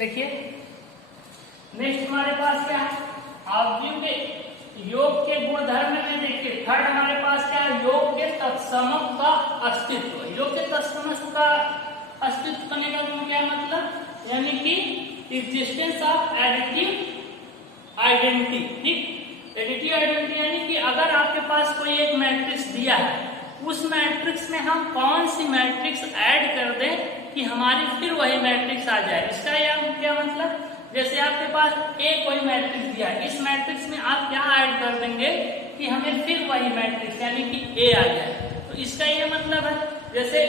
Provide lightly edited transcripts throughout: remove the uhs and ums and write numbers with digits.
देखिए नेक्स्ट हमारे पास क्या है, अवयव के योग के गुणधर्म में देखिए थर्ड हमारे पास क्या है, योग के तत्समक का अस्तित्व। योग के तत्समक का अस्तित्व करने का क्या मतलब, यानी कि एग्जिस्टेंस ऑफ एडिटिव आइडेंटिटी। ठीक, एडिटिव आइडेंटिटी यानी कि अगर आपके पास कोई एक मैट्रिक्स दिया है, उस मैट्रिक्स में हम कौन सी मैट्रिक्स ऐड कर दें कि हमारी फिर वही मैट्रिक्स आ जाए। इसका यह क्या मतलब, जैसे आपके पास ए कोई मैट्रिक्स दिया है, इस मैट्रिक्स में आप क्या ऐड कर देंगे कि हमें फिर वही मैट्रिक्स यानी कि ए आ जाए। तो इसका ये मतलब है, जैसे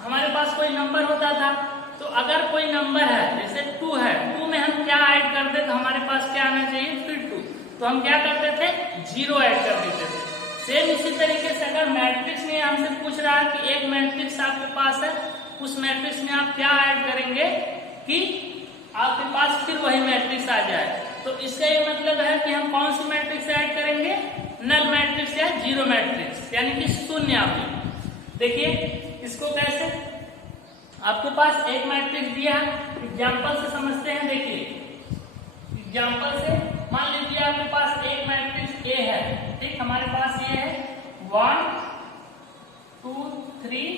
हमारे पास कोई नंबर होता था, तो अगर कोई नंबर है जैसे 2 है, 2 में हम क्या ऐड कर दे तो हमारे पास क्या आना चाहिए, फिर 2, तो हम क्या करते थे 0 ऐड कर देते थे। सेम इसी तरीके से अगर मैट्रिक्स में हमसे पूछ रहा है कि एक मैट्रिक्स आपके पास है, उस मैट्रिक्स में आप क्या ऐड करेंगे कि आपके पास फिर वही मैट्रिक्स आ जाए। तो इसका ये मतलब है कि हम कौन सी मैट्रिक्स ऐड करेंगे, नल मैट्रिक्स या जीरो मैट्रिक्स, यानी कि शून्य अवयव। देखिए इसको कैसे, आपके पास एक मैट्रिक्स दिया है, एग्जाम्पल से समझते हैं। देखिए एग्जाम्पल से मान लीजिए आपके पास एक मैट्रिक्स ए है, ठीक, हमारे पास ये है 1 2 3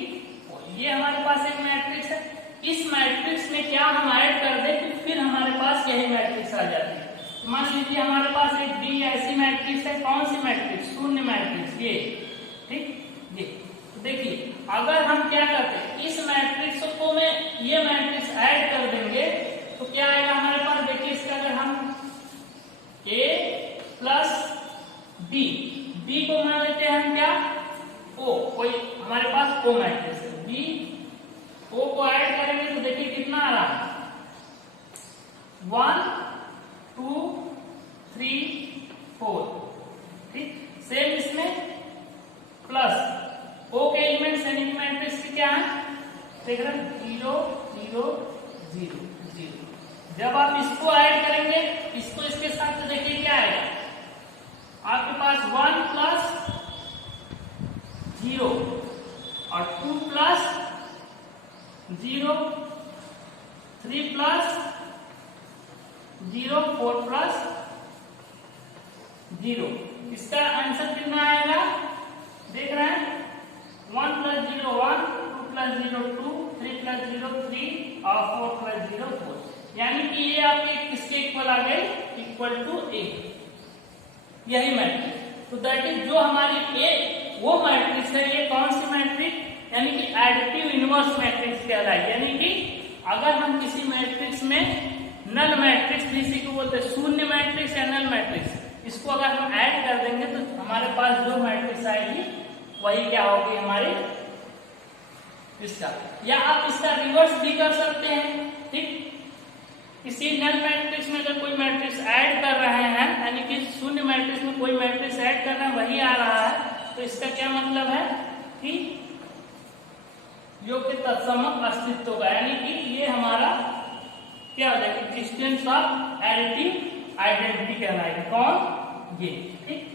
4, ये हमारे पास एक मैट्रिक्स है। इस मैट्रिक्स में क्या हम ऐड कर दें कि फिर हमारे पास यही मैट्रिक्स आ जाती है। तो मान लीजिए हमारे पास एक बी ऐसी मैट्रिक्स है, कौन सी मैट्रिक्स, शून्य मैट्रिक्स, ये ठीक। ये तो देखिए अगर हम क्या करते हैं, इस मैट्रिक्स को में ये मैट्रिक्स ऐड कर देंगे तो क्या आएगा हमारे पास। देखिए इसका अगर हम ए प्लस बी, बी को मान लेते हैं हम क्या, ओ, कोई हमारे पास ओ मैट्रिक्स है, बी ओ को ऐड करेंगे तो देखिए कितना आ रहा है, 1 2 3 4, ठीक। सेम इसमें प्लस ओ के एलिमेंट्स यानी मैट्रिक्स के क्या है, देख रहे हैं 0 0 0 0। जब आप इसको ऐड करेंगे, इसको इसके साथ, तो देखिए क्या आएगा आपके पास 1 प्लस 0 और 2 प्लस 0 3 प्लस 0 4 प्लस 0। इसका आंसर कितना आएगा, देख रहे हैं 1 प्लस 0 1, 2 प्लस 0 2, 3 प्लस 0 3 और 4 प्लस 0 4, यानी कि ये आपके किसके इक्वल आ गए, इक्वल टू ए, यही मैट्रिक्स। तो दैट इज जो हमारी ए वो मैट्रिक्स है, ये कौन सी मैट्रिक्स, यानी कि एडिटिव इनवर्स मैट्रिक्स कहलाएगी। यानी कि अगर हम किसी मैट्रिक्स में नल मैट्रिक्स, इसी को बोलते हैं शून्य मैट्रिक्स या नल मैट्रिक्स, इसको अगर हम ऐड कर देंगे तो हमारे पास जो मैट्रिक्स आएगी वही क्या होगी हमारी इसका। या आप इसका रिवर्स भी कर सकते हैं, ठीक। किसी नल मैट्रिक्स में अगर कोई मैट्रिक्स ऐड कर रहे हैं, यानी कि शून्य मैट्रिक्स में कोई मैट्रिक्स ऐड कर रहे हैं वही आ रहा है, तो इसका क्या मतलब है कि योग के तत्समक अस्तित्व का, यानी कि ये हमारा क्या हो जाएगा, एग्जिस्टेंस ऑफ एडिटिव आइडेंटिटी कहलाएगी। कौन, ये, ठीक।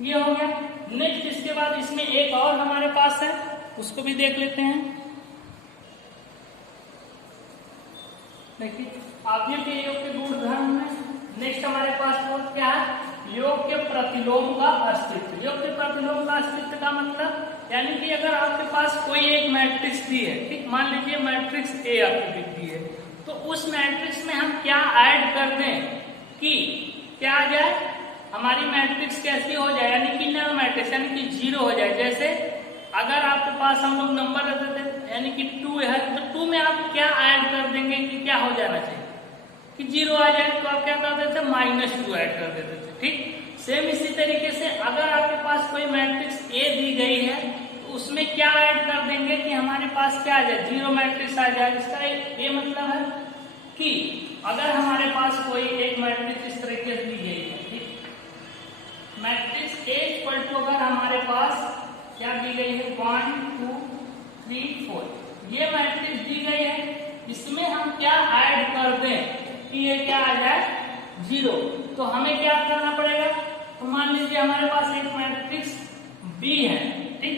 ये हो गया। नेक्स्ट इसके बाद इसमें एक और हमारे पास है, उसको भी देख लेते हैं। देखिए अवयव के योग के गुणधर्म में नेक्स्ट हमारे पास और क्या है, योग के प्रतिलोम का अस्तित्व। योग के प्रतिलोम का अस्तित्व का मतलब, यानी कि अगर आपके पास कोई एक मैट्रिक्स दी है, ठीक, मान लीजिए मैट्रिक्स ए आपकी दी है, तो उस मैट्रिक्स में हम क्या ऐड कर दें कि क्या आ जाए, हमारी मैट्रिक्स कैसी हो जाए, यानी कि नल मैट्रिक्स, यानी कि 0 हो जाए। जैसे अगर आपके पास हम लोग नंबर देते थे, यानी कि 2 है, तो 2 में आप क्या ऐड कर देंगे कि क्या हो जाना चाहिए कि 0 आ जाए, तो आप क्या कर देते थे, -2 ऐड कर देते थे, ठीक। सेम इसी तरीके से अगर आपके पास कोई मैट्रिक्स ए दी गई है, तो उसमें क्या ऐड कर देंगे कि हमारे पास क्या आ जाए, 0 मैट्रिक्स आ जाए। इसका ये मतलब है कि अगर हमारे पास कोई एक मैट्रिक्स इस तरीके से दी गई है, ठीक, मैट्रिक्स ए इक्वल टू अगर हमारे पास क्या दी गई है 1 2 3 4, ये मैट्रिक्स दी गई है, इसमें हम क्या ऐड कर दें कि ये क्या आ जाए 0, तो हमें क्या करना पड़ेगा। तो मान लीजिए हमारे पास एक मैट्रिक्स बी है, ठीक,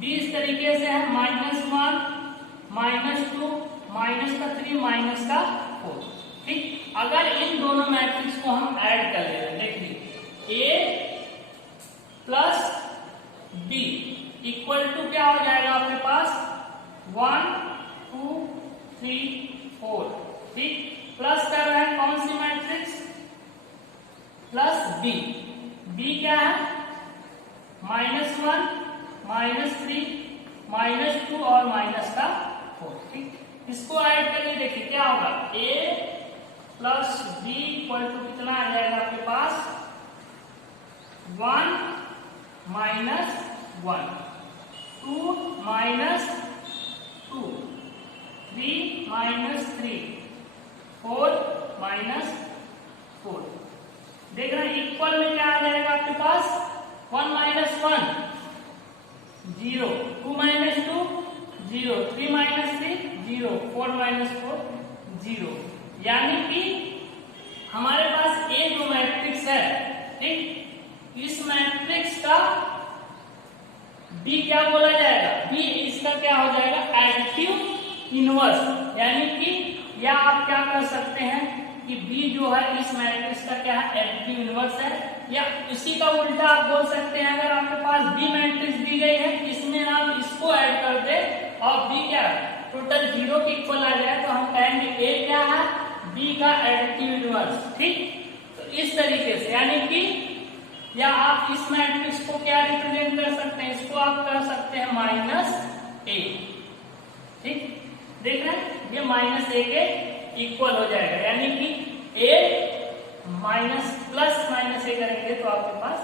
बी इस तरीके से है -1 -2 -3 -4, अगर इन दोनों मैट्रिक्स को हम ऐड कर ले रहे हैं, देखिए A plus B equal to क्या हो जाएगा आपके पास 1 2 3 4, ठीक। प्लस कर रहे हैं कौन सी मैट्रिक्स, प्लस B क्या है -1 -3 -2 और -4, ठीक। इसको ऐड करिए, देखिए क्या होगा A plus B equal to कितना आ जाएगा आपके पास 1 -1 2 -2 3 -3 4 -4। देख रहे हैं इक्वल में क्या आ जाएगा आपके पास 1 -1 0 2 -2 0 3 -3 0 4 -4 0। यानी कि हमारे पास ये जो मैट्रिक्स है, ठीक, इस मैट्रिक्स का बी क्या बोला जाएगा, बी इसका क्या हो जाएगा एडिटिव इनवर्स। यानी कि या आप क्या कर सकते हैं कि बी जो है इस मैट्रिक्स का क्या है एडिटिव इनवर्स है, या इसी का उल्टा आप बोल सकते हैं अगर आपके पास बी मैट्रिक्स दी गई है इसमें आप इसको ऐड कर दे और बी क्या टोटल 0 के इक्वल आ जाए तो हम कहेंगे ए क्या है बी का एडिटिव इनवर्स, ठीक। तो इस तरीके से यानी कि या आप इस मैट्रिक्स को क्या रिप्रेजेंट कर सकते हैं, इसको आप कर सकते हैं -a, ठीक। देख रहे हैं ये -a के इक्वल हो जाएगा, यानी कि a प्लस -a करेंगे तो आपके पास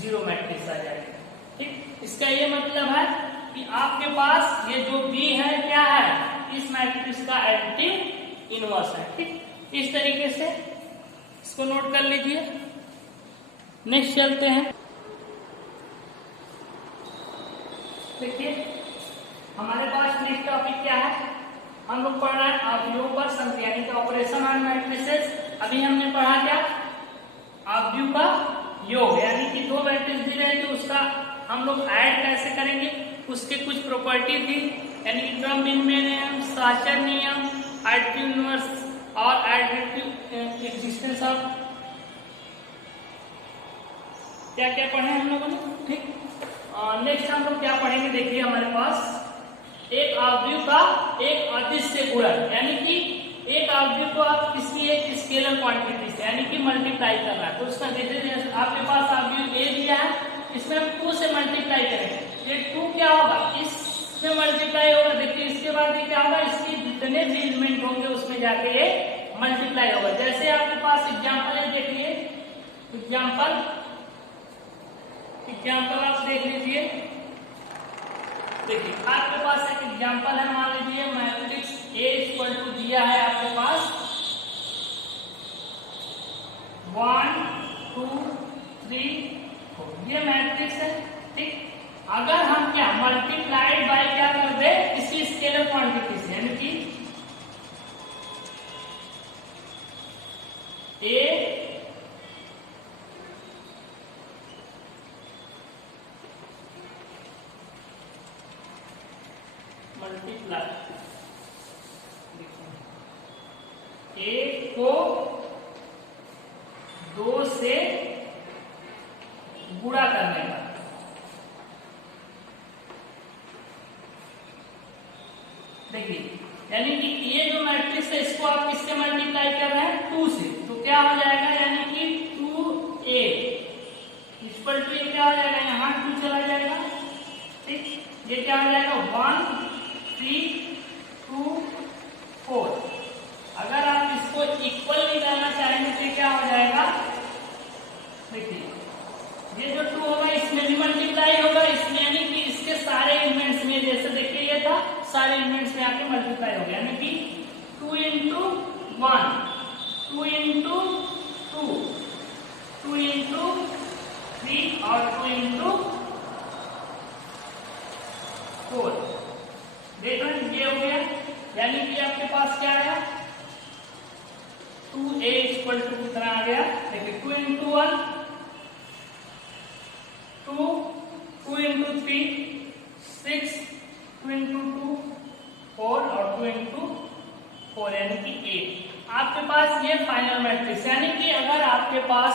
0 मैट्रिक्स आ जाएगा, ठीक। इसका ये मतलब है कि आपके पास ये जो b है क्या है इस मैट्रिक्स का एडिटिव इनवर्स है, ठीक। इस तरीके से इसको नोट कर लीजिए। नेक्स्ट चलते हैं, देखिए हमारे पास नेक्स्ट टॉपिक क्या है, हम लोग पढ़ रहे हैं अवयव पर संख्या यानी कि ऑपरेशन ऑन मैट्रिसेस। अभी हमने पढ़ा क्या अवयव का योग, यानी कि 2 मैट्रिक्स दी रहे थे उसका हम लोग ऐड कैसे करेंगे, उसके कुछ प्रॉपर्टी थी, यानी कि क्रम विनिमय नियम, साचर नियम, एडिटिव इनवर्स और एडिटिव एक्जिस्टेंस ऑफ क्या क्या पढ़े हम लोगों ने, ठीक। नेक्स्ट हम लोग क्या पढ़ेंगे, देखिए हमारे पास एक अवयव का एक अदिश से गुणन, यानी कि एक अवयव को आप किसी एक स्केलर क्वांटिटी से यानी कि मल्टीप्लाई करना है तो उसका देखिए आपके पास अवयव ए दिया है इसमें हम 2 से मल्टीप्लाई करेंगे, ये 2 क्या होगा इसमें मल्टीप्लाई होगा, देखिए इसके बाद ये क्या होगा इसके जितने भी एलिमेंट होंगे उसमें जाके ये मल्टीप्लाई होगा। जैसे आपके पास एग्जाम्पल है, देखिए एग्जाम्पल आप देख लीजिए, देखिए आपके पास एक एग्जाम्पल है, मान लीजिए मैट्रिक्स A इक्वल टू दिया है आपके पास 1 2 3 4, ये मैट्रिक्स है, ठीक। अगर हम क्या मल्टीप्लाइड बाय क्या कर दे किसी स्केलर क्वांटिटी से, यानी कि A मल्टीप्लाई A को 2 से गुणा करने का, देखिए यानी कि ये जो मैट्रिक्स है इसको आप किससे मल्टीप्लाई कर रहे हैं 2 से, तो क्या हो जाएगा यानी कि 2a इक्वल टू ये क्या हो जाएगा यहाँ 2 चला जाएगा, ठीक। ये क्या हो जाएगा 1 3 2 4। अगर आप इसको इक्वल निकालना चाहेंगे तो क्या हो जाएगा, देखिए ये जो 2 होगा इसमें भी मल्टीप्लाई होगा, इसमें यानी कि इसके सारे एलिमेंट्स में जैसे देखिए ये था सारे एलिमेंट्स में आके मल्टीप्लाई हो गया, यानी कि 2 into 1 2 into 2 2 into 3 और 2 into 4। देख रहे हैं ये हो गया, यानी कि आपके पास क्या आया 2a इक्वल टू कितना आ गया, देखिए 2 into 1 2 2 into 3 6 2 into 2 4 और 2 into 4 यानी कि 8। आपके पास ये फाइनल मैट्रिक्स, यानी कि अगर आपके पास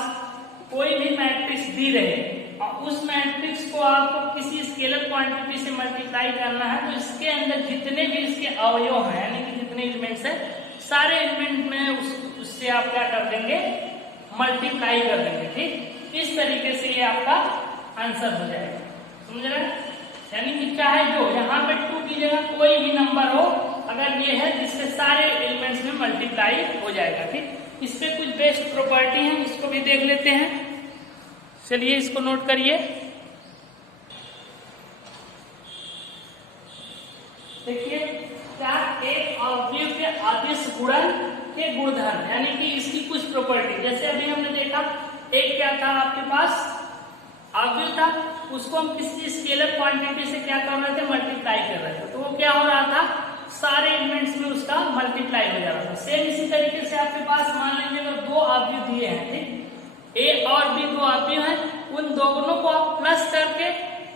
कोई भी मैट्रिक्स दी रहे और उस मैट्रिक्स को आपको किसी स्केलर क्वांटिटी से मल्टीप्लाई करना है, तो इसके अंदर जितने भी इसके अवयव हैं यानी कि जितने एलिमेंट्स हैं, सारे एलिमेंट में उससे आप क्या कर देंगे, मल्टीप्लाई कर देंगे। ठीक, इस तरीके से ये आपका आंसर हो जाएगा। समझ रहे हैं? यानी कि चाहे जो यहाँ पे 2 की जगह कोई भी नंबर हो, अगर ये है जिससे सारे एलिमेंट्स में मल्टीप्लाई हो जाएगा। ठीक, इस पे कुछ बेस्ट प्रॉपर्टी है, इसको भी देख लेते हैं। चलिए इसको नोट करिए। देखिए क्या, एक अवयव के अदिश गुणन के गुणधर्म, यानी कि इसकी कुछ प्रॉपर्टी, जैसे अभी हमने देखा एक क्या था आपके पास अवयव था, उसको हम किसी स्केलर क्वांटिटी से क्या कर रहे थे, मल्टीप्लाई कर रहे थे, तो वो क्या हो रहा था, सारे एलिमेंट्स में उसका मल्टीप्लाई हो जा रहा था। सेम इसी तरीके से आपके पास मान लीजिए अगर 2 अवयव दिए हैं, ठीक, ए और बी 2 अवयव हैं, उन दोनों को आप प्लस करके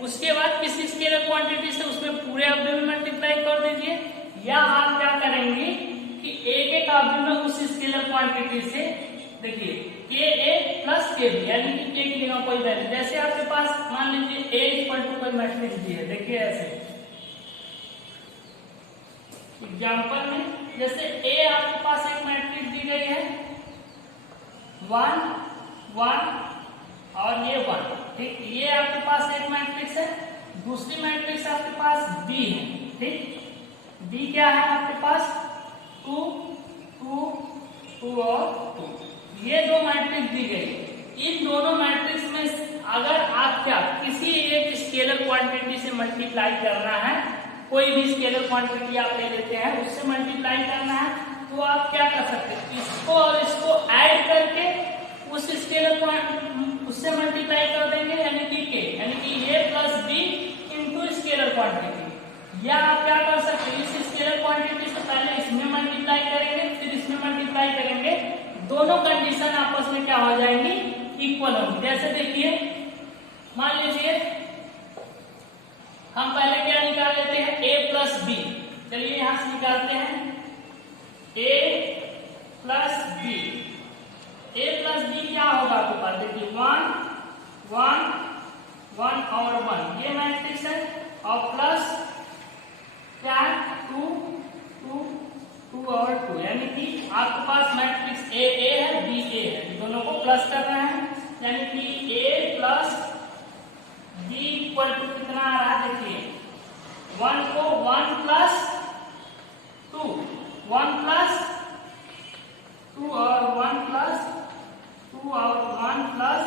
उसके बाद किसी स्केलर क्वांटिटी से उसमें पूरे अवयव में मल्टीप्लाई कर दीजिए, या आप क्या करेंगे कि एक एक अवयव में उस स्केलर क्वांटिटी से, देखिए के ए प्लस के बी, यानी कि के की जगह कोई वैल्यू, जैसे आपके पास मान लीजिए ए इक्वल टू कोई मैट्रिक्स दी है, देखिए ऐसे एग्जाम्पल में, जैसे ए आपके पास एक मैट्रिक्स दी गई है 1 1 और ये 1, ठीक, ये आपके पास एक मैट्रिक्स है, दूसरी मैट्रिक्स आपके पास बी है, ठीक, बी क्या है आपके पास 2 2 2 और 2, ये 2 मैट्रिक्स दी गई। इन दोनों मैट्रिक्स में अगर आप क्या किसी एक स्केलर क्वांटिटी से मल्टीप्लाई करना है, कोई भी स्केलर क्वांटिटी आप ले लेते हैं, उससे मल्टीप्लाई करना है, तो आप क्या कर सकते हैं, इसको और इसको ऐड करके उस स्केलर उससे मल्टीप्लाई कर देंगे, यानी कि के, यानी कि A plus B into scalar quantity. या आप क्या कर सकते हैं, इस स्केलर क्वांटिटी से पहले इसमें मल्टीप्लाई करेंगे, फिर इसमें मल्टीप्लाई करेंगे, दोनों कंडीशन आपस में क्या हो जाएंगी, इक्वल होंगी। जैसे देखिए मान लीजिए हम पहले क्या निकाल लेते हैं, a प्लस बी, चलिए यहां से निकालते हैं a plus B. a plus B क्या होगा आपके पास, देखिए 1 1 1 और 1, ये मैट्रिक्स है, और प्लस क्या 2 2 2 और 2, यानी कि आपके पास मैट्रिक्स ए है, बी ए है, दोनों को प्लस करना है, यानी कि a plus B equal to कितना आ रहा है, देखिए 1 को 1 प्लस 2 1 प्लस 2 और 1 प्लस 2 और 1 प्लस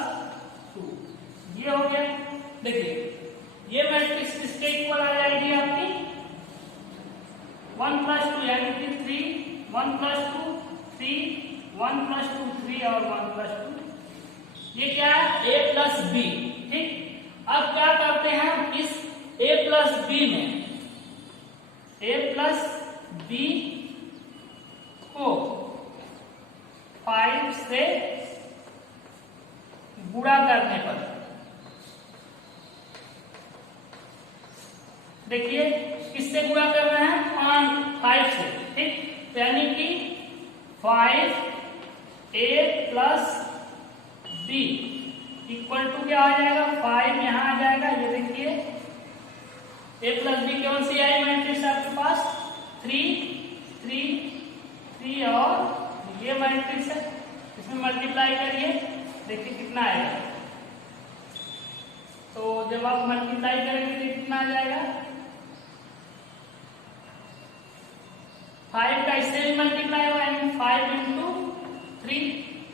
2, ये हो गया। देखिए ये मैट्रिक्स किसके इक्वल आ जाएगी आपकी, 1 प्लस 2 यानी कि 3, 1 प्लस 2 3, 1 प्लस 2 3 और 1 प्लस 2, ये क्या है, a प्लस बी। ठीक, अब क्या करते हैं, इस a प्लस बी में a प्लस बी को 5 से गुणा करने पर, देखिए किससे गुणा कर रहे हैं, 5 से, ठीक, यानी कि 5a plus B equal to क्या आ जाएगा, 5 यहाँ आ जाएगा, ये देखिए a प्लस बी कौन सी आई मैट्रिक्स आपके पास, 3 3 3 और ये मैट्रिक्स है, इसमें मल्टीप्लाई करिए, देखिए कितना आएगा, तो जब आप मल्टीप्लाई करेंगे तो कितना आ जाएगा, 5 का इससे भी मल्टीप्लाई हुआ, यानी 5 इंटू 3,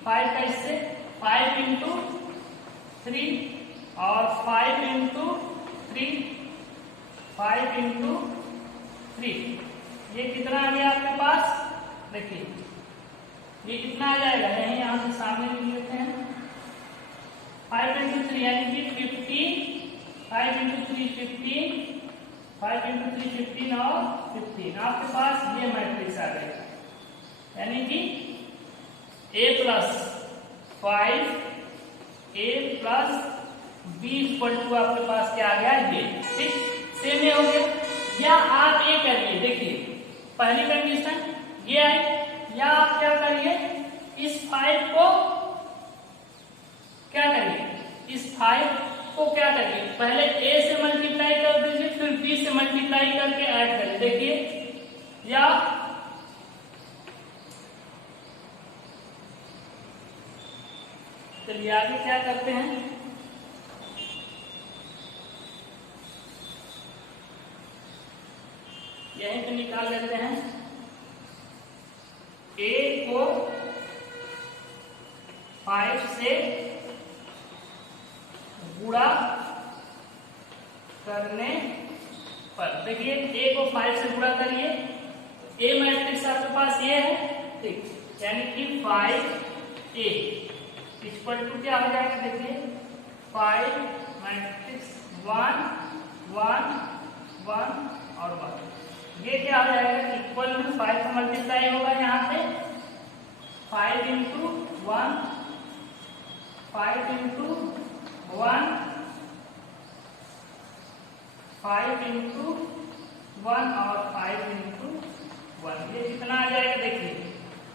5 का इससे 5 इंटू 3 और 5 इंटू 3 5 इंटू 3, ये कितना आ गया आपके पास, देखिए ये कितना आ जाएगा, यही यहां से सामने लिख लेते हैं, 5 इंटू 3 यानी कि 15, 5 इंटू 3 15, 5 इंटू 3 15 और 15, आपके पास ये मैट्रिक्स आ गया, यानी कि a plus 5 a plus B equal to आपके पास क्या आ गया, ये, ठीक, सेम ये हो गया। या आप ये करिए, देखिए पहली कंडीशन ये आई, 5 को क्या करिए, पहले a से मल्टीप्लाई कर दीजिए, फिर b से मल्टीप्लाई करके ऐड करिए। देखिए, या चलिए आगे क्या करते हैं, यहीं पे निकाल लेते हैं। a को 5 से गुणा करने पर, देखिए a को 5 से गुणा करिए, a मैट्रिक्स आपके पास ये है, ठीक, यानी कि 5a इक्वल टू क्या हो जाएगा, देखिए 5 मैट्रिक्स 1 1 1 और 1, ये क्या हो जाएगा, इक्वल में 5 का मल्टीप्लाई होगा यहाँ पे 5 इंटू 1 5 इंटू 1 5 इंटू 1 और 5 इंटू 1, ये कितना आ जाएगा, देखिए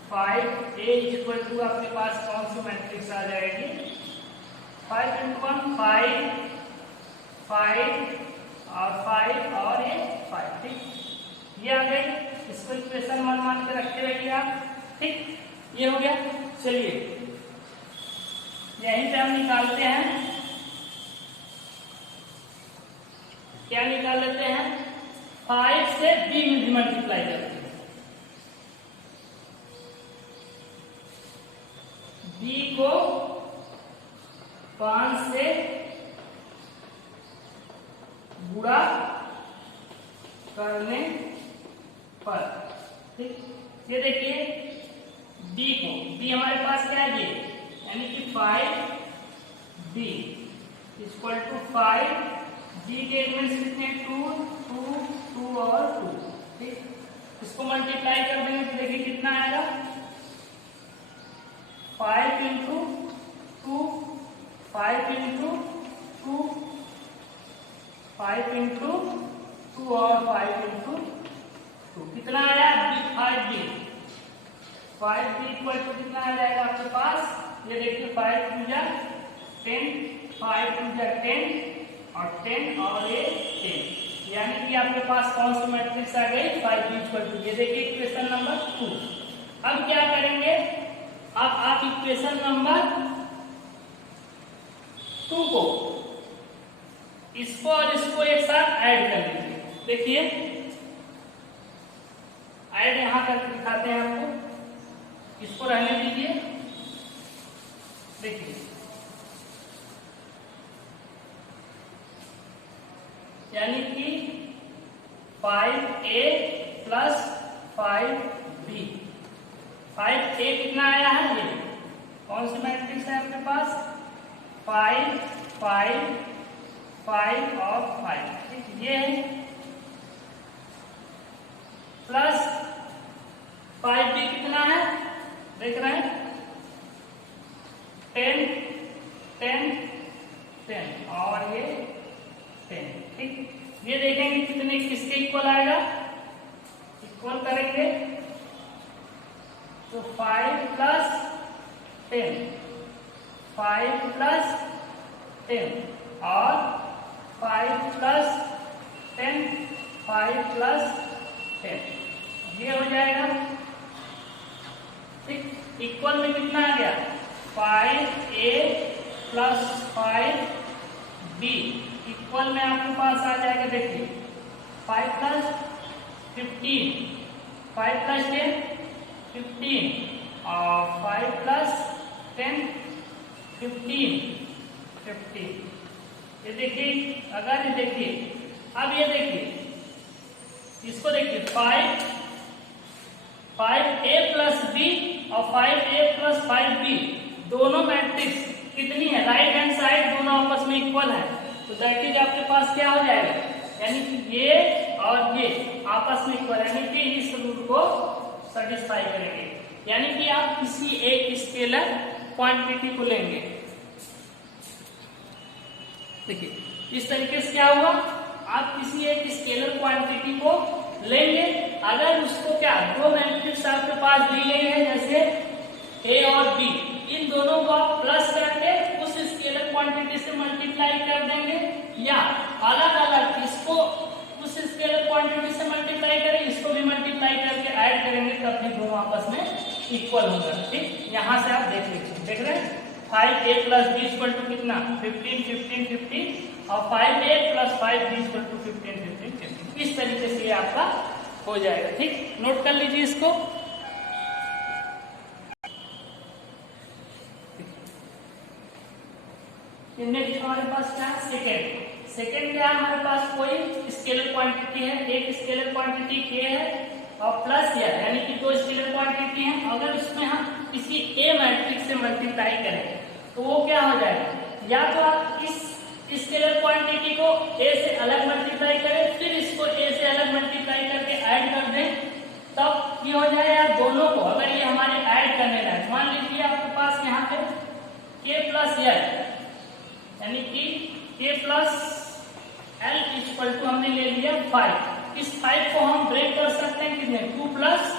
5a इक्वल टू आपके पास कौन सी मैट्रिक्स आ जाएगी, 5 इंटू 1 5 5 और ये 5, ठीक, ये आ गई। इसको इक्वेशन मान के रखे रहिए आप, ठीक, ये हो गया। चलिए यहीं पे हम निकालते हैं, क्या निकाल लेते हैं, 5 से b में भी मल्टीप्लाई करते हैं, b को 5 से गुणा करने पर, ठीक, ये देखिए b को, b हमारे पास क्या है, ये यानी कि 5b इक्वल टू 5, b के एलिमेंट्स कितने, 2 2 2 और 2, ठीक, इसको मल्टीप्लाई कर देंगे तो देखिए कितना आएगा, 5 इंटू 2 5 इंटू 2 5 इंटू 2 और 5 इंटू 2, कितना आया, 5b 5b इक्वल टू कितना आ जाएगा आपके पास, ये देखिए 5 2 जा 10 5 2 जा 10 और 10 और ये 10, यानी कि आपके पास कौन सी मैट्रिक्स आ गई, 5b इक्वल टू, ये देखिए इक्वेशन नंबर 2। अब क्या करेंगे, अब आप इक्वेशन नंबर 2 को, इसको और इसको एक साथ ऐड कर लीजिए। देखिए ऐड यहां करके दिखाते हैं आपको, इसको रहने दीजिए, देखिए यानी कि 5a प्लस 5b, 5a कितना आया है, ये कौन सी मैट्रिक्स है आपके पास, 5 5 5 और 5, ठीक, ये है, प्लस 5b कितना है, देख रहे हैं 10 10 10 और ये 10, ठीक, ये देखेंगे कितने किसके इक्वल आएगा, इक्वल करेंगे तो 5 प्लस 10 5 प्लस 10 और 5 प्लस 10 5 प्लस 10, ये हो जाएगा, ठीक, इक्वल में कितना आ गया, 5a प्लस 5b इक्वल में आपके पास आ जाएगा, देखिए 5 प्लस 15 5 प्लस 10 15 और 5 प्लस 10 15 15, ये देखिए, अगर ये देखिए, अब ये देखिए, इसको देखिए 5a प्लस b और 5a प्लस 5b दोनों मैट्रिक्स कितनी है, राइट हैंड साइड दोनों आपस में इक्वल है, तो दैट इज आपके पास क्या हो जाएगा, यानी कि ये और ये आपस में इक्वल, यानी कि इस रूल को सेटिस्फाई करेंगे, यानी कि आप किसी एक स्केलर क्वांटिटी को लेंगे, देखिए इस तरीके से क्या हुआ, आप किसी एक स्केलर क्वांटिटी को लेंगे, अगर उसको क्या, दो मैट्रिक्स आपके पास दी गई है जैसे a और b, इन दोनों को आप प्लस करके उस स्केलर क्वांटिटी से मल्टीप्लाई कर देंगे, या अलग अलग इसको उस स्केलर क्वांटिटी से मल्टीप्लाई करें, इसको भी मल्टीप्लाई करके ऐड करेंगे, तब भी दोनों आपस में इक्वल होगा। ठीक, यहाँ से आप देख लीजिए, देख रहे हैं 5a plus b equal to कितना 15 15 15 और 5a plus 5b equal to 15 15 15। इस तरीके से ये आपका हो जाएगा। ठीक, नोट कर लीजिए इसको। नेक्स्ट हमारे पास क्या है, सेकेंड। सेकेंड क्या है हमारे पास, कोई स्केलर क्वांटिटी है, एक स्केलर क्वांटिटी k है और प्लस यानी कि दो स्केलर क्वांटिटी है। अगर इसमें हम किसी a मैट्रिक्स से मल्टीप्लाई करें तो वो क्या हो जाएगा, या तो आप इस स्केलर क्वांटिटी को a से अलग मल्टीप्लाई करें, फिर इसको a से अलग मल्टीप्लाई करके ऐड कर दें, तब ये हो जाए, या दोनों को अगर ये हमारे ऐड करने लायक, मान लीजिए आपके पास यहाँ पे k प्लस l यानी कि k plus l equal to हमने ले लिया 5। इस 5 को हम ब्रेक कर सकते हैं कितने, 2 प्लस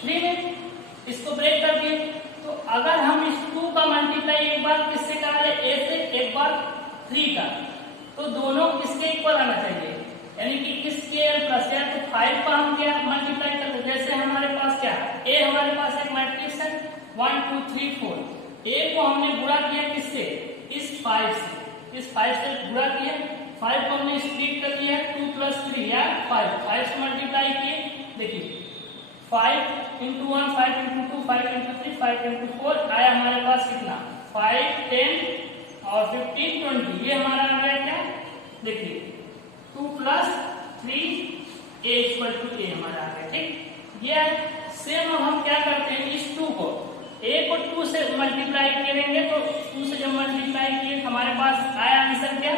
3 में, इसको ब्रेक कर दिए। तो अगर हम इस 2 का मल्टीप्लाई एक बार किससे करा ले, a से, एक बार 3 का, तो दोनों किसके इक्वल आना चाहिए, यानी कि किसके l प्लस l। तो 5 का हम क्या मल्टीप्लाई करते, जैसे हमारे पास क्या है, a हमारे पास एक मैट्रिक्स है 1 2 3 4, a को हमने गुणा किया किससे, इस 5 से, इस 5 से गुणा किया, 5 को हमने स्प्लिट कर दिया 2 प्लस 3 या 5 से मल्टीप्लाई किए। देखिए 5 इंटू 1 5 इंटू 2 5 इंटू 3 5 इंटू 4 आया हमारे पास कितना 5 10 और 15 20। ये हमारा आ गया क्या, देखिए 2 plus 3 a equal to a हमारा आ गया। ठीक, ये सेम अब हम क्या करते हैं, इस 2 को a को 2 से मल्टीप्लाई करेंगे, तो 2 से जब मल्टीप्लाई किए हमारे पास आया आंसर क्या,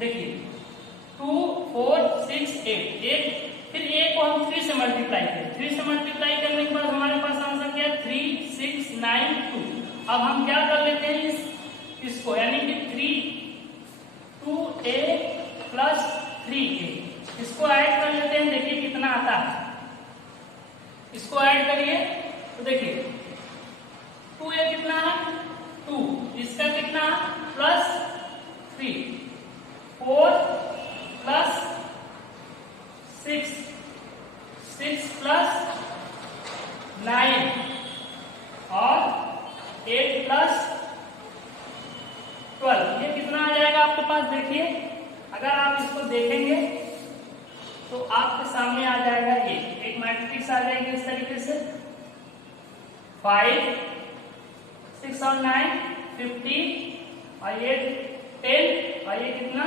देखिए 2 4 6 8 फिर a को हम 3 से मल्टीप्लाई करें, 3 से मल्टीप्लाई करने के बाद हमारे पास आंसर क्या 3 6 9 2। अब हम क्या कर लेते हैं इसको, यानी कि 2a प्लस 3a, इसको ऐड कर लेते हैं, देखिए कितना आता है, इसको ऐड करिए तो देखिए 2a कितना है 2, इसका कितना है प्लस 3, 4 प्लस 6 6 प्लस 9 और 8 प्लस 12। ये कितना आ जाएगा आपके पास, देखिए अगर आप इसको देखेंगे तो आपके सामने आ जाएगा, ये एक मैट्रिक्स आ जाएगी इस तरीके से 5 6 और 9 15 और ये 10 और ये कितना